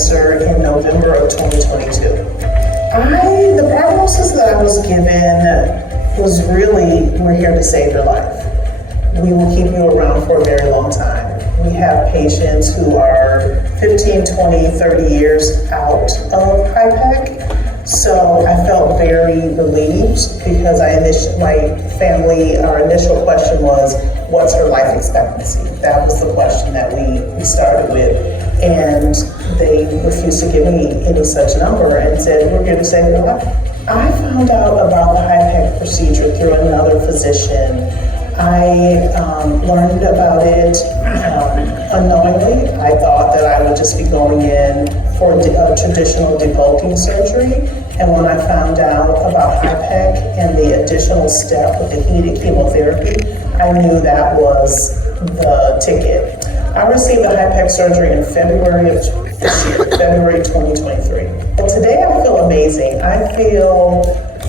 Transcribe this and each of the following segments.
cancer in November of 2022. The prognosis that I was given was really, we're here to save your life. We will keep you around for a very long time. We have patients who are 15, 20, 30 years out of HIPEC. So I felt very relieved because our initial question was, what's her life expectancy? That was the question that we started with. And they refused to give me any such number and said, we're here to save your life. I found out about the HIPEC procedure through another physician. I learned about it unknowingly. I thought that I would just be going in for a traditional debulking surgery. And when I found out about HIPEC and the additional step with the heated chemotherapy, I knew that was the ticket. I received the HIPEC surgery in February of this year, February 2023. Well, today I feel amazing. I feel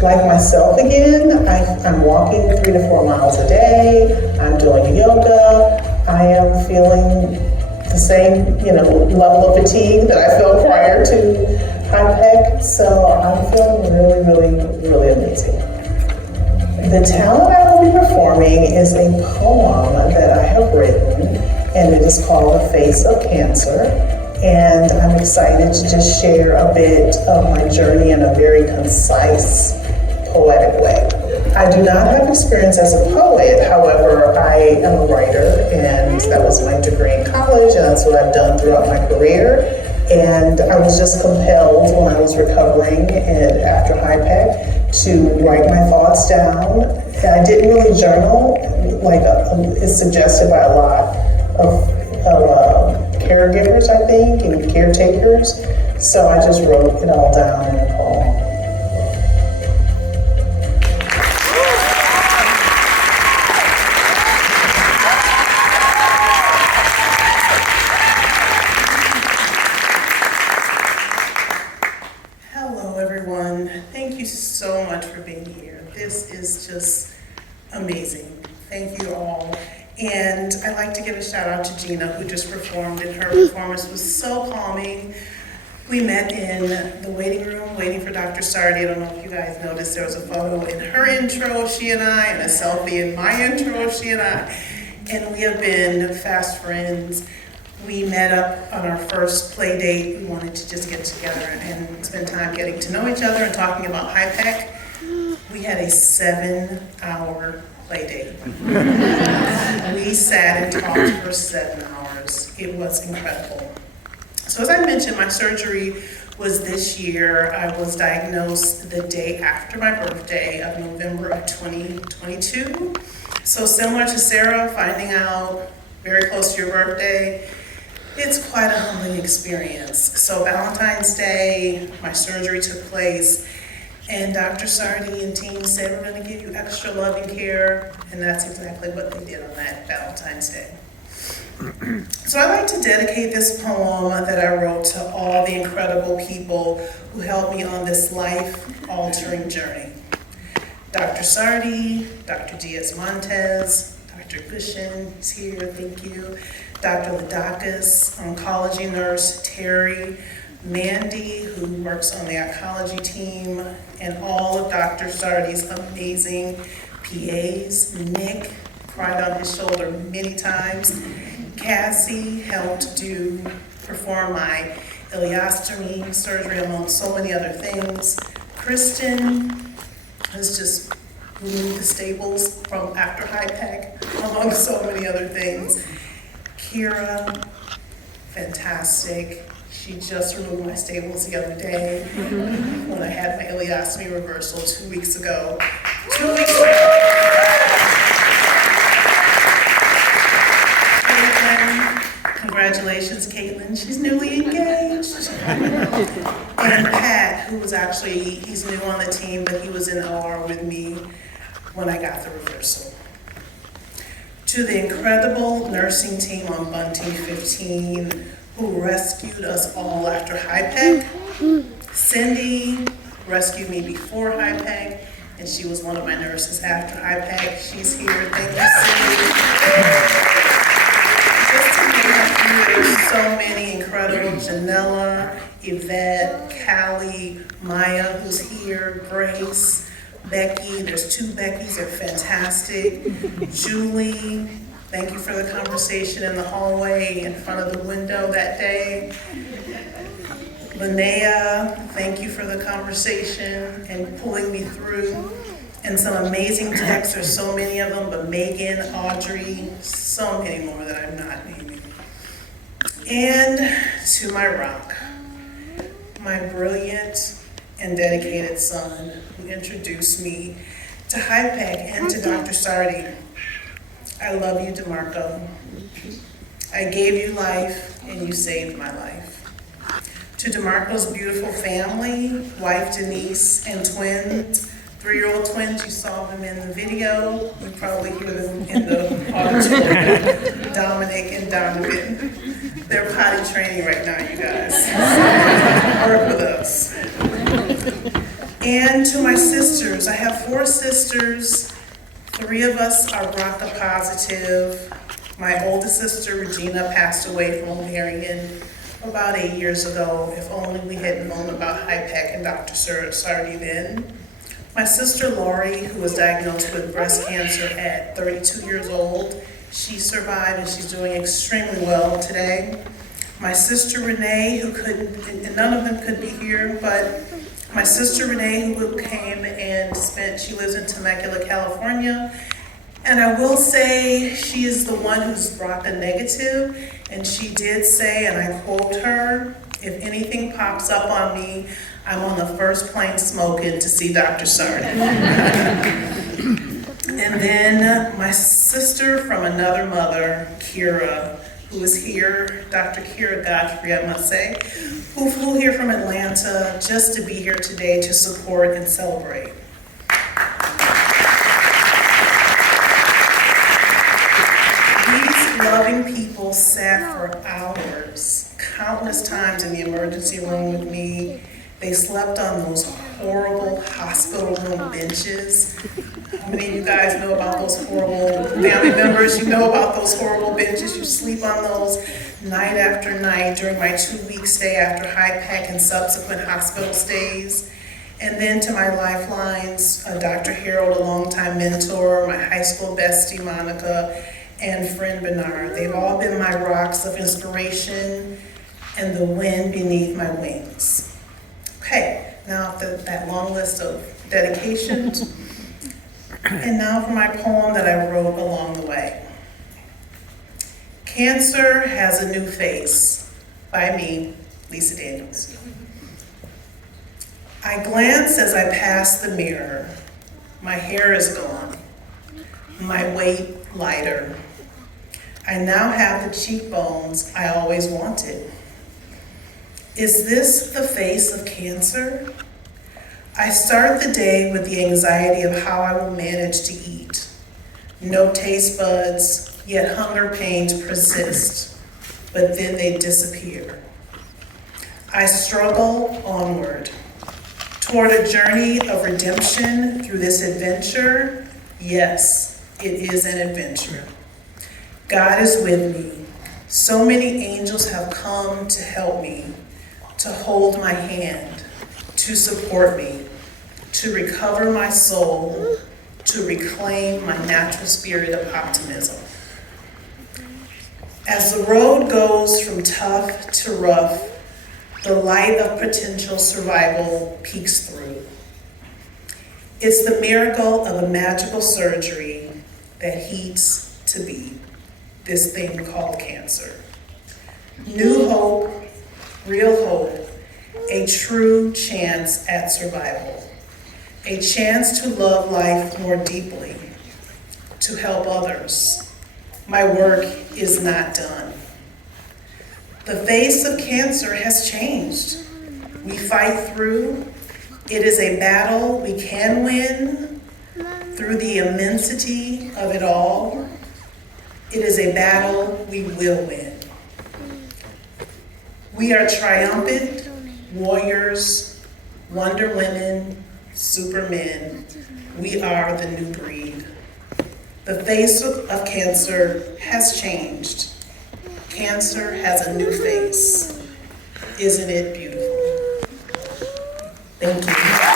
like myself again. I'm walking 3 to 4 miles a day. I'm doing yoga. I am feeling the same, level of fatigue that I felt prior to HIPEC. So I'm feeling really, really, really amazing. The talent I will be performing is a poem that I have written, and it is called The Face of Cancer. And I'm excited to just share a bit of my journey in a very concise, poetic way. I do not have experience as a poet, however, I am a writer, and that was my degree in college, and that's what I've done throughout my career. And I was just compelled when I was recovering and after HIPEC to write my thoughts down. And I didn't really journal, it's suggested by a lot of caregivers, I think, and caretakers. So I just wrote it all down in a poem. Hello, everyone. Thank you so much for being here. This is just amazing. Thank you all. And I'd like to give a shout out to Gina, who just performed, and her performance was so calming. We met in the waiting room, waiting for Dr. Sardi. I don't know if you guys noticed, there was a photo in her intro of she and I, and a selfie in my intro of she and I. And we have been fast friends. We met up on our first play date. We wanted to just get together and spend time getting to know each other and talking about HIPEC. We had a 7-hour play date. We sat and talked for 7 hours. It was incredible. So as I mentioned, my surgery was this year. I was diagnosed the day after my birthday of November of 2022. So similar to Sarah, finding out very close to your birthday, it's quite a humbling experience. So Valentine's Day, my surgery took place, and Dr. Sardi and team said, we're going to give you extra loving care, and that's exactly what they did on that Valentine's Day. So I'd like to dedicate this poem that I wrote to all the incredible people who helped me on this life-altering journey. Dr. Sardi, Dr. Diaz-Montez, Dr. Gushin is here, thank you. Dr. Ladakis, oncology nurse, Terry, Mandy, who works on the oncology team, and all of Dr. Sardi's amazing PAs. Nick cried on his shoulder many times. Cassie helped perform my ileostomy surgery, among so many other things. Kristen has just removed the staples from after HIPEC, among so many other things. Kira, fantastic. She just removed my staples the other day when I had my ileostomy reversal 2 weeks ago. 2 weeks ago. Caitlin, congratulations, Caitlin. She's newly engaged. And Pat, who was he's new on the team, but he was in OR with me when I got the reversal. To the incredible nursing team on Bunting 15, who rescued us all after HIPEC. Cindy rescued me before HIPEC, and she was one of my nurses after HIPEC. She's here. Thank you, Cindy. Just to name a few, there's so many incredible. Janella, Yvette, Callie, Maya, who's here, Grace, Becky, there's two Beckys, they're fantastic. Julie, thank you for the conversation in the hallway in front of the window that day. Linnea, thank you for the conversation and pulling me through. And some amazing texts, there's so many of them, but Megan, Audrey, so many more that I'm not naming. And to my rock, my brilliant and dedicated son who introduced me to HiPAC and to Dr. Sardi. I love you, DeMarco. I gave you life and you saved my life. To DeMarco's beautiful family, wife Denise and twins, 3-year-old twins, you saw them in the video. You probably hear them in the auditorium, Dominic and Donovan. They're potty training right now, you guys. Work with us. And to my sisters, I have 4 sisters. 3 of us are BRCA positive. My oldest sister, Regina, passed away from ovarian about 8 years ago. If only we had known about HiPAC and Dr. Sardi then. My sister Lori, who was diagnosed with breast cancer at 32 years old, she survived and she's doing extremely well today. My sister Renee, who couldn't, and none of them could be here, but my sister Renee, who came and she lives in Temecula, California. And I will say she is the one who's BRCA negative, and she did say, and I quote her, "If anything pops up on me, I'm on the first plane smoking to see Dr. Sardi." And then my sister from another mother, Kira, who is here, Dr. Kira Godfrey, I must say, who flew here from Atlanta just to be here today to support and celebrate. These loving people sat for hours, countless times in the emergency room with me. They slept on those horrible hospital room benches. How many of you guys know about those horrible family members? You know about those horrible benches. You sleep on those night after night during my 2-week stay after HiPAC and subsequent hospital stays. And then to my lifelines, Dr. Harold, a longtime mentor, my high school bestie, Monica, and friend Bernard. They've all been my rocks of inspiration and the wind beneath my wings. Okay, now after that long list of dedications, and now for my poem that I wrote along the way. Cancer Has a New Face, by me, Lisa Daniels. I glance as I pass the mirror. My hair is gone, my weight lighter. I now have the cheekbones I always wanted. Is this the face of cancer? I start the day with the anxiety of how I will manage to eat. No taste buds, yet hunger pains persist, but then they disappear. I struggle onward toward a journey of redemption through this adventure. Yes, it is an adventure. God is with me. So many angels have come to help me, to hold my hand, to support me, to recover my soul, to reclaim my natural spirit of optimism. As the road goes from tough to rough, the light of potential survival peeks through. It's the miracle of a magical surgery that heats to be this thing called cancer. New hope, real hope, a true chance at survival, a chance to love life more deeply, to help others. My work is not done. The face of cancer has changed. We fight through. It is a battle we can win through the immensity of it all. It is a battle we will win. We are triumphant warriors, Wonder Women, Supermen. We are the new breed. The face of cancer has changed. Cancer has a new face. Isn't it beautiful? Thank you.